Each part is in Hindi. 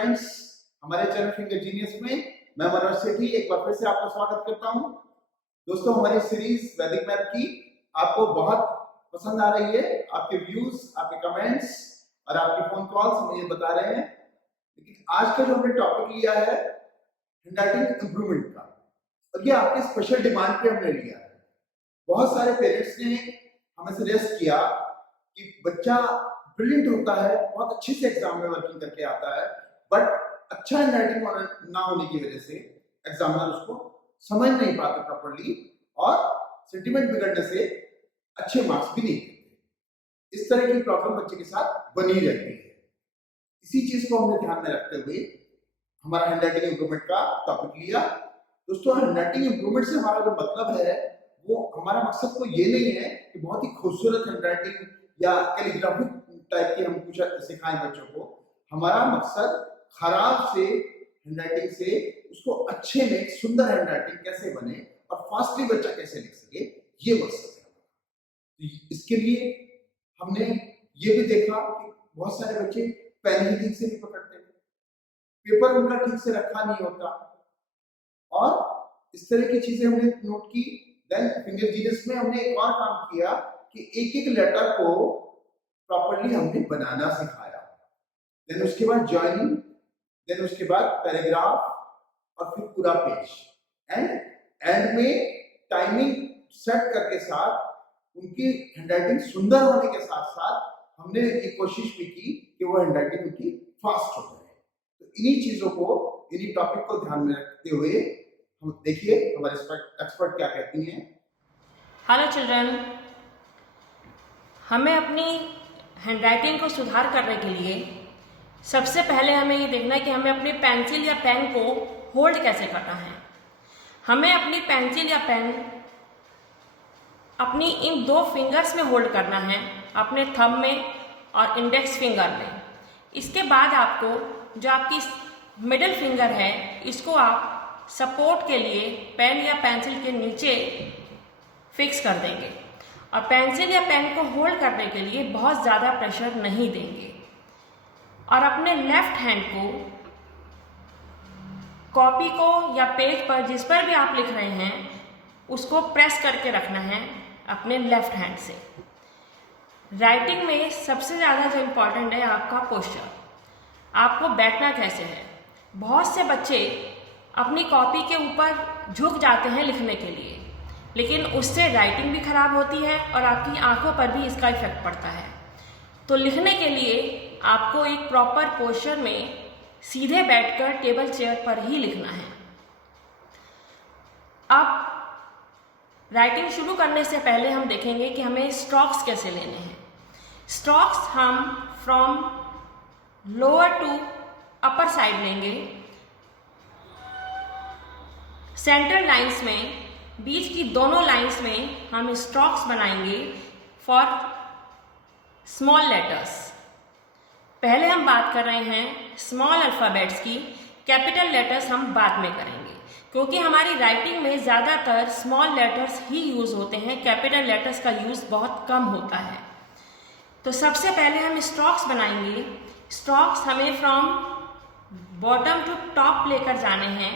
फ्रेंड्स, हमारे चैनल फिंगर जीनियस में मैं मनोज सेठी एक बार फिर से आपका स्वागत करता हूं। दोस्तों, हमारी सीरीज वैदिक मैथ की आपको बहुत पसंद आ रही है। आपके व्यूज, आपके कमेंट्स और आपके फोन कॉल्स हमें ये बता रहे हैं। लेकिन आज का जो हमने टॉपिक लिया है हैंडराइटिंग इंप्रूवमेंट का, और ये आपके स्पेशल डिमांड पे हमने लिया है। बहुत सारे पेरेंट्स ने हमें सजेस्ट किया कि बच्चा ब्रिलियंट होता है, बहुत अच्छे से एग्जाम में वर्किंग करके आता है, बट अच्छा हैंडराइटिंग ना होने की वजह से एग्जामिनर उसको समझ नहीं पाते प्रॉपर्ली और सेंटीमेंट बिगड़ने से अच्छे मार्क्स भी नहीं देते। इस तरह की प्रॉब्लम बच्चे के साथ बनी रहती है। इसी चीज को हमने ध्यान में रखते हुए हमारा हैंडराइटिंग इंप्रूवमेंट का टॉपिक लिया। दोस्तों, हैंडराइटिंग इंप्रूवमेंट से हमारा जो मतलब है, वो हमारा मकसद तो ये नहीं है कि बहुत ही खूबसूरत हैंडराइटिंग या कैलीग्राफिक टाइप की हम कुछ सिखाएं बच्चों को। हमारा मकसद खराब से हैंडराइटिंग से उसको अच्छे में सुंदर हैंडराइटिंग कैसे बने और फास्टली बच्चा कैसे लिख सके, ये मकसद है। इसके लिए हमने ये भी देखा कि बहुत सारे बच्चे पेन ही ठीक से नहीं पकड़ते, पेपर उनका ठीक से रखा नहीं होता, और इस तरह की चीजें हमने नोट की। देन फिंगर जीनियस में हमने एक और काम किया कि एक एक लेटर को प्रॉपर्ली हमने बनाना सिखाया। देन उसके बाद जॉइनिंग, देन उसके बाद पैराग्राफ और फिर पूरा पेज, एंड में टाइमिंग सेट करके साथ उनकी हैंडराइटिंग सुंदर होने के साथ साथ हमने ये कोशिश भी की कि वो हैंडराइटिंग उनकी फास्ट हो जाए। तो इन्हीं चीजों को, इन्हीं टॉपिक को ध्यान में रखते हुए हम देखिए हमारे एक्सपर्ट क्या कहती हैं। हेलो चिल्ड्रन, हमें अपनी हैंडराइटिंग को सुधार करने के लिए सबसे पहले हमें ये देखना है कि हमें अपनी पेंसिल या पेन को होल्ड कैसे करना है। हमें अपनी पेंसिल या पेन अपनी इन दो फिंगर्स में होल्ड करना है, अपने थंब में और इंडेक्स फिंगर में। इसके बाद आपको जो आपकी मिडिल फिंगर है, इसको आप सपोर्ट के लिए पेन या पेंसिल के नीचे फिक्स कर देंगे और पेंसिल या पेन को होल्ड करने के लिए बहुत ज़्यादा प्रेशर नहीं देंगे। और अपने लेफ्ट हैंड को कॉपी को या पेज पर जिस पर भी आप लिख रहे हैं उसको प्रेस करके रखना है अपने लेफ्ट हैंड से। राइटिंग में सबसे ज़्यादा जो इम्पोर्टेंट है आपका पोस्चर, आपको बैठना कैसे है। बहुत से बच्चे अपनी कॉपी के ऊपर झुक जाते हैं लिखने के लिए, लेकिन उससे राइटिंग भी खराब होती है और आपकी आंखों पर भी इसका इफेक्ट पड़ता है। तो लिखने के लिए आपको एक प्रॉपर पोस्चर में सीधे बैठकर टेबल चेयर पर ही लिखना है। अब राइटिंग शुरू करने से पहले हम देखेंगे कि हमें स्ट्रोक्स कैसे लेने हैं। स्ट्रोक्स हम from lower to upper side लेंगे। सेंटर लाइंस में, बीच की दोनों लाइंस में हम स्ट्रोक्स बनाएंगे फॉर स्मॉल लेटर्स। पहले हम बात कर रहे हैं स्मॉल अल्फ़ाबेट्स की, कैपिटल लेटर्स हम बाद में करेंगे, क्योंकि हमारी राइटिंग में ज़्यादातर स्मॉल लेटर्स ही यूज़ होते हैं, कैपिटल लेटर्स का यूज़ बहुत कम होता है। तो सबसे पहले हम स्ट्रोक्स बनाएंगे। स्ट्रोक्स हमें फ्रॉम बॉटम टू टॉप लेकर जाने हैं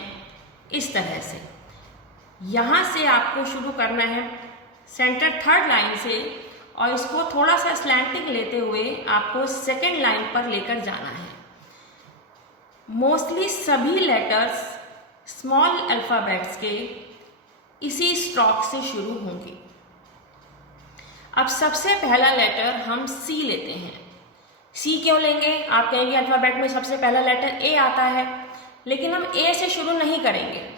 इस तरह से। यहाँ से आपको शुरू करना है सेंटर थर्ड लाइन से, और इसको थोड़ा सा स्लैंटिंग लेते हुए आपको सेकेंड लाइन पर लेकर जाना है। मोस्टली सभी लेटर्स स्मॉल अल्फ़ाबेट्स के इसी स्ट्रोक से शुरू होंगे। अब सबसे पहला लेटर हम सी लेते हैं। सी क्यों लेंगे? आप कहेंगे अल्फ़ाबेट में सबसे पहला लेटर ए आता है, लेकिन हम ए से शुरू नहीं करेंगे।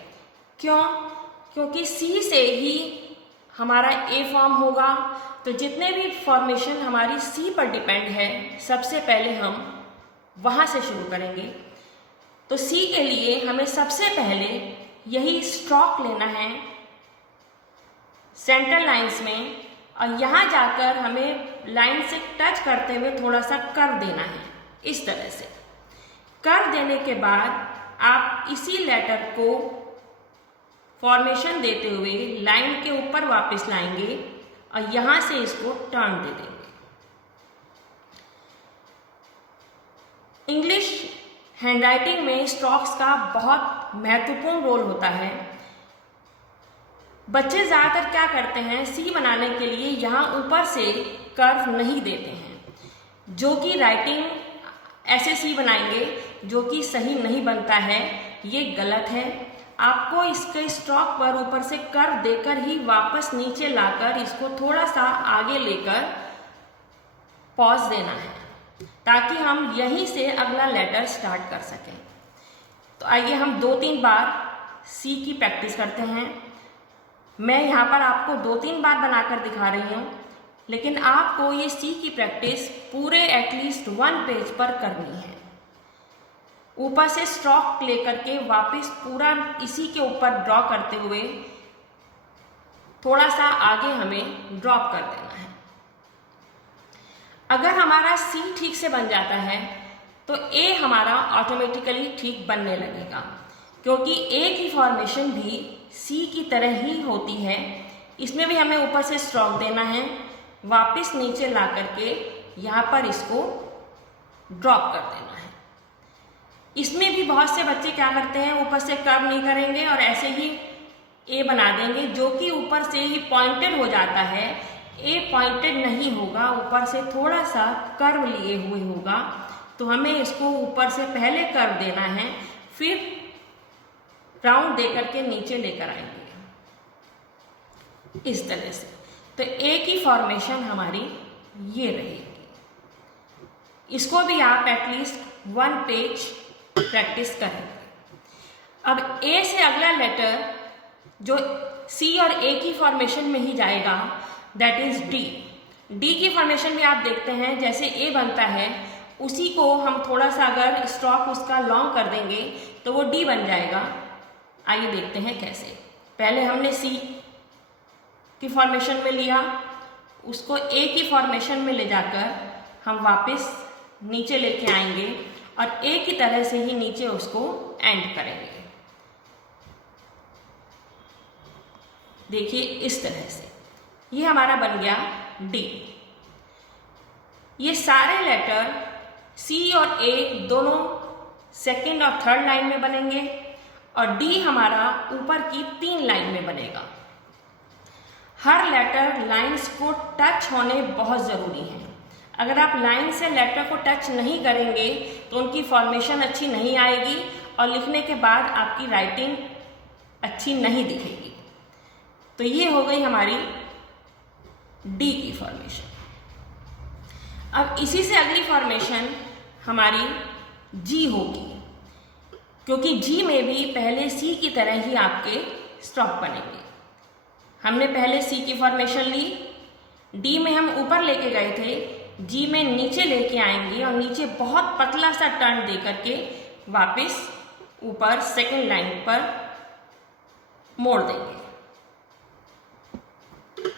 क्यों? क्योंकि सी से ही हमारा ए फॉर्म होगा। तो जितने भी फॉर्मेशन हमारी सी पर डिपेंड है, सबसे पहले हम वहाँ से शुरू करेंगे। तो सी के लिए हमें सबसे पहले यही स्ट्रोक लेना है सेंटर लाइंस में, और यहाँ जाकर हमें लाइन से टच करते हुए थोड़ा सा कर देना है इस तरह से। कर देने के बाद आप इसी लेटर को फॉर्मेशन देते हुए लाइन के ऊपर वापस लाएंगे और यहाँ से इसको टर्न दे देंगे। इंग्लिश हैंडराइटिंग में स्ट्रोक्स का बहुत महत्वपूर्ण रोल होता है। बच्चे ज़्यादातर क्या करते हैं, सी बनाने के लिए यहाँ ऊपर से कर्व नहीं देते हैं, जो कि राइटिंग ऐसे सी बनाएंगे जो कि सही नहीं बनता है, ये गलत है। आपको इसके स्ट्रोक पर ऊपर से कर्व देकर ही वापस नीचे लाकर इसको थोड़ा सा आगे लेकर पॉज देना है, ताकि हम यहीं से अगला लेटर स्टार्ट कर सकें। तो आइए हम 2-3 बार सी की प्रैक्टिस करते हैं। मैं यहाँ पर आपको 2-3 बार बनाकर दिखा रही हूँ, लेकिन आपको ये सी की प्रैक्टिस पूरे एटलीस्ट 1 पेज पर करनी है। ऊपर से स्ट्रोक लेकर के वापस पूरा इसी के ऊपर ड्रॉ करते हुए थोड़ा सा आगे हमें ड्रॉप कर देना है। अगर हमारा सी ठीक से बन जाता है तो ए हमारा ऑटोमेटिकली ठीक बनने लगेगा, क्योंकि ए की फॉर्मेशन भी सी की तरह ही होती है। इसमें भी हमें ऊपर से स्ट्रोक देना है, वापस नीचे ला करके यहाँ पर इसको ड्रॉप कर देना है। इसमें भी बहुत से बच्चे क्या करते हैं, ऊपर से कर्व नहीं करेंगे और ऐसे ही ए बना देंगे, जो कि ऊपर से ही पॉइंटेड हो जाता है। ए पॉइंटेड नहीं होगा, ऊपर से थोड़ा सा कर्व लिए हुए होगा। तो हमें इसको ऊपर से पहले कर्व देना है, फिर राउंड दे करके नीचे लेकर आएंगे इस तरह से। तो ए की फॉर्मेशन हमारी ये रहेगी। इसको भी आप एटलीस्ट 1 पेज प्रैक्टिस करेंगे। अब ए से अगला लेटर जो सी और ए की फॉर्मेशन में ही जाएगा, दैट इज डी। डी की फॉर्मेशन भी आप देखते हैं, जैसे ए बनता है उसी को हम थोड़ा सा अगर स्ट्रोक उसका लॉन्ग कर देंगे तो वो डी बन जाएगा। आइए देखते हैं कैसे। पहले हमने सी की फॉर्मेशन में लिया, उसको ए की फॉर्मेशन में ले जाकर हम वापस नीचे लेके आएंगे और ए की तरह से ही नीचे उसको एंड करेंगे। देखिए इस तरह से ये हमारा बन गया डी। ये सारे लेटर सी और ए दोनों सेकंड और थर्ड लाइन में बनेंगे और डी हमारा ऊपर की 3 लाइन में बनेगा। हर लेटर लाइंस को टच होने बहुत ज़रूरी है। अगर आप लाइन से लेटर को टच नहीं करेंगे तो उनकी फॉर्मेशन अच्छी नहीं आएगी और लिखने के बाद आपकी राइटिंग अच्छी नहीं दिखेगी। तो ये हो गई हमारी डी की फॉर्मेशन। अब इसी से अगली फॉर्मेशन हमारी जी होगी, क्योंकि जी में भी पहले सी की तरह ही आपके स्ट्रोक बनेंगे। हमने पहले सी की फॉर्मेशन ली, डी में हम ऊपर लेके गए थे, जी में नीचे लेके आएंगे और नीचे बहुत पतला सा टर्न दे करके वापस ऊपर सेकंड लाइन पर मोड़ देंगे।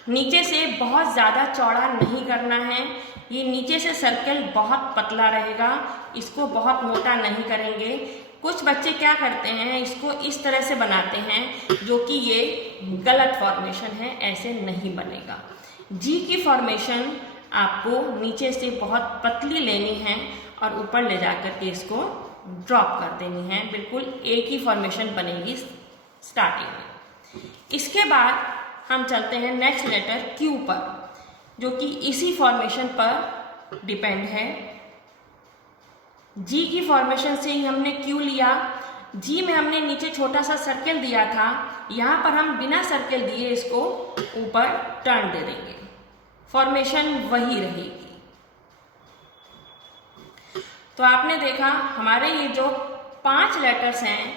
नीचे से बहुत ज़्यादा चौड़ा नहीं करना है, ये नीचे से सर्कल बहुत पतला रहेगा, इसको बहुत मोटा नहीं करेंगे। कुछ बच्चे क्या करते हैं, इसको इस तरह से बनाते हैं, जो कि ये गलत फॉर्मेशन है, ऐसे नहीं बनेगा। जी की फॉर्मेशन आपको नीचे से बहुत पतली लेनी है और ऊपर ले जाकर के इसको ड्रॉप कर देनी है। बिल्कुल ए की फॉर्मेशन बनेगी स्टार्टिंग में। इसके बाद हम चलते हैं नेक्स्ट लेटर क्यू पर, जो कि इसी फॉर्मेशन पर डिपेंड है। जी की फॉर्मेशन से ही हमने क्यू लिया, जी में हमने नीचे छोटा सा सर्कल दिया था, यहाँ पर हम बिना सर्कल दिए इसको ऊपर टर्न दे देंगे, फॉर्मेशन वही रहेगी। तो आपने देखा हमारे ये जो 5 लेटर्स हैं,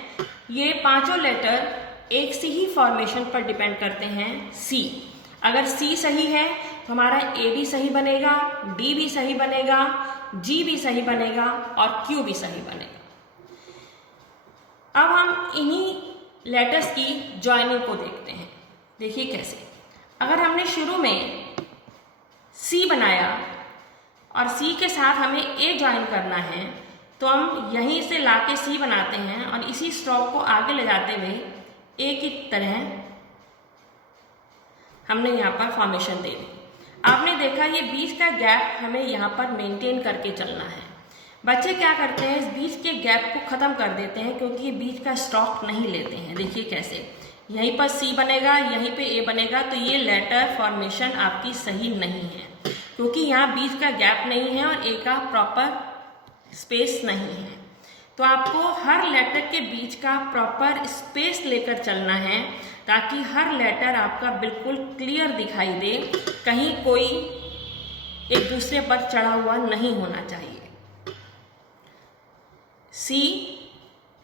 ये पांचों लेटर एक सी ही फॉर्मेशन पर डिपेंड करते हैं, सी। अगर सी सही है तो हमारा ए भी सही बनेगा, डी भी सही बनेगा, जी भी सही बनेगा और क्यू भी सही बनेगा। अब हम इन्हीं लेटर्स की जॉइनिंग को देखते हैं। देखिए कैसे। अगर हमने शुरू में सी बनाया और सी के साथ हमें ए ज्वाइन करना है, तो हम यहीं से लाके सी बनाते हैं और इसी स्ट्रोक को आगे ले जाते हुए ए की तरह हमने यहाँ पर फॉर्मेशन दे दी। आपने देखा ये बीच का गैप हमें यहाँ पर मेंटेन करके चलना है। बच्चे क्या करते हैं, इस बीच के गैप को ख़त्म कर देते हैं क्योंकि ये बीच का स्टॉक नहीं लेते हैं। देखिए कैसे, यहीं पर सी बनेगा, यहीं पे ए बनेगा, तो ये लेटर फॉर्मेशन आपकी सही नहीं है क्योंकि यहाँ बीच का गैप नहीं है और ए का प्रॉपर स्पेस नहीं है। तो आपको हर लेटर के बीच का प्रॉपर स्पेस लेकर चलना है ताकि हर लेटर आपका बिल्कुल क्लियर दिखाई दे, कहीं कोई एक दूसरे पर चढ़ा हुआ नहीं होना चाहिए। सी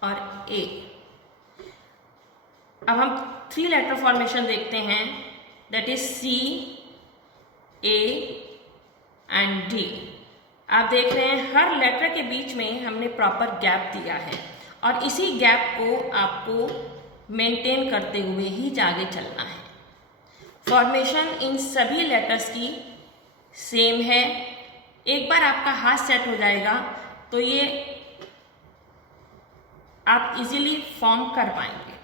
और ए। अब हम 3 लेटर फॉर्मेशन देखते हैं, that is C, A and D. आप देख रहे हैं हर लेटर के बीच में हमने प्रॉपर गैप दिया है और इसी गैप को आपको मेंटेन करते हुए ही आगे चलना है। फॉर्मेशन इन सभी लेटर्स की सेम है। एक बार आपका हाथ सेट हो जाएगा तो ये आप इजीली फॉर्म कर पाएंगे।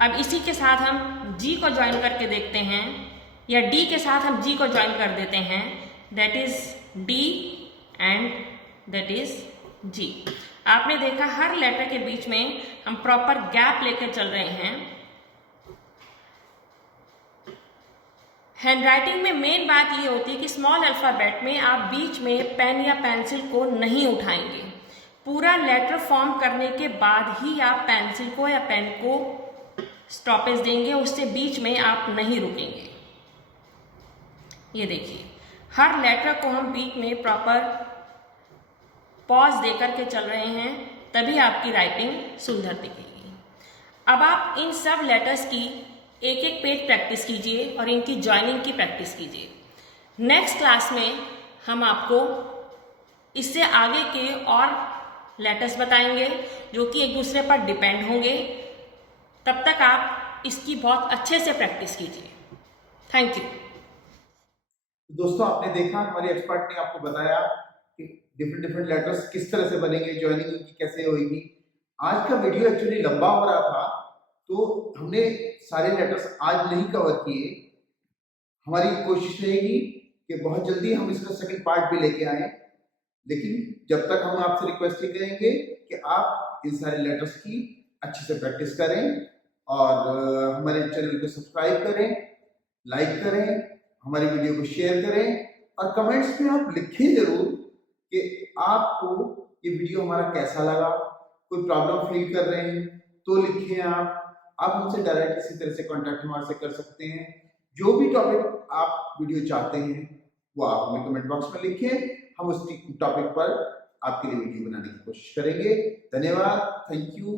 अब इसी के साथ हम जी को ज्वाइन करके देखते हैं, या डी के साथ हम जी को ज्वाइन कर देते हैं, that is D and that is G. आपने देखा हर लेटर के बीच में हम प्रॉपर गैप लेकर चल रहे हैं। हैंडराइटिंग में मेन बात ये होती है कि स्मॉल अल्फ़ाबेट में आप बीच में पेन या पेंसिल को नहीं उठाएंगे। पूरा लेटर फॉर्म करने के बाद ही आप पेंसिल को या पेन को स्टॉपेज देंगे, उससे बीच में आप नहीं रुकेंगे। ये देखिए हर लेटर को हम बीच में प्रॉपर पॉज देकर के चल रहे हैं, तभी आपकी राइटिंग सुंदर दिखेगी। अब आप इन सब लेटर्स की एक एक पेज प्रैक्टिस कीजिए और इनकी जॉइनिंग की प्रैक्टिस कीजिए। नेक्स्ट क्लास में हम आपको इससे आगे के और लेटर्स बताएंगे जो कि एक दूसरे पर डिपेंड होंगे। तब तक आप इसकी बहुत अच्छे से प्रैक्टिस कीजिए। Thank you. दोस्तों आपने देखा, हमारी एक्सपर्ट ने आपको बताया कि डिफरेंट लेटर्स किस तरह से बनेंगे, जॉइनिंग उनकी कैसे होगी। आज का वीडियो एक्चुअली लंबा हो रहा था तो हमने सारे लेटर्स आज नहीं कवर किए। हमारी कोशिश रहेगी कि बहुत जल्दी हम इसका सेकंड पार्ट भी लेके आए, लेकिन जब तक हम आपसे रिक्वेस्ट ही करेंगे कि आप इन सारे लेटर्स की अच्छे से प्रैक्टिस करें और हमारे चैनल को सब्सक्राइब करें, लाइक करें, हमारी वीडियो को शेयर करें और कमेंट्स में आप लिखें जरूर कि आपको ये वीडियो हमारा कैसा लगा। कोई प्रॉब्लम फील कर रहे हैं तो लिखें। आप हमसे डायरेक्ट इसी तरह से कांटेक्ट हमारे से कर सकते हैं। जो भी टॉपिक आप वीडियो चाहते हैं वो आप हमें कमेंट बॉक्स में लिखें, हम उस टॉपिक पर आपके लिए वीडियो बनाने की कोशिश करेंगे। धन्यवाद, थैंक यू।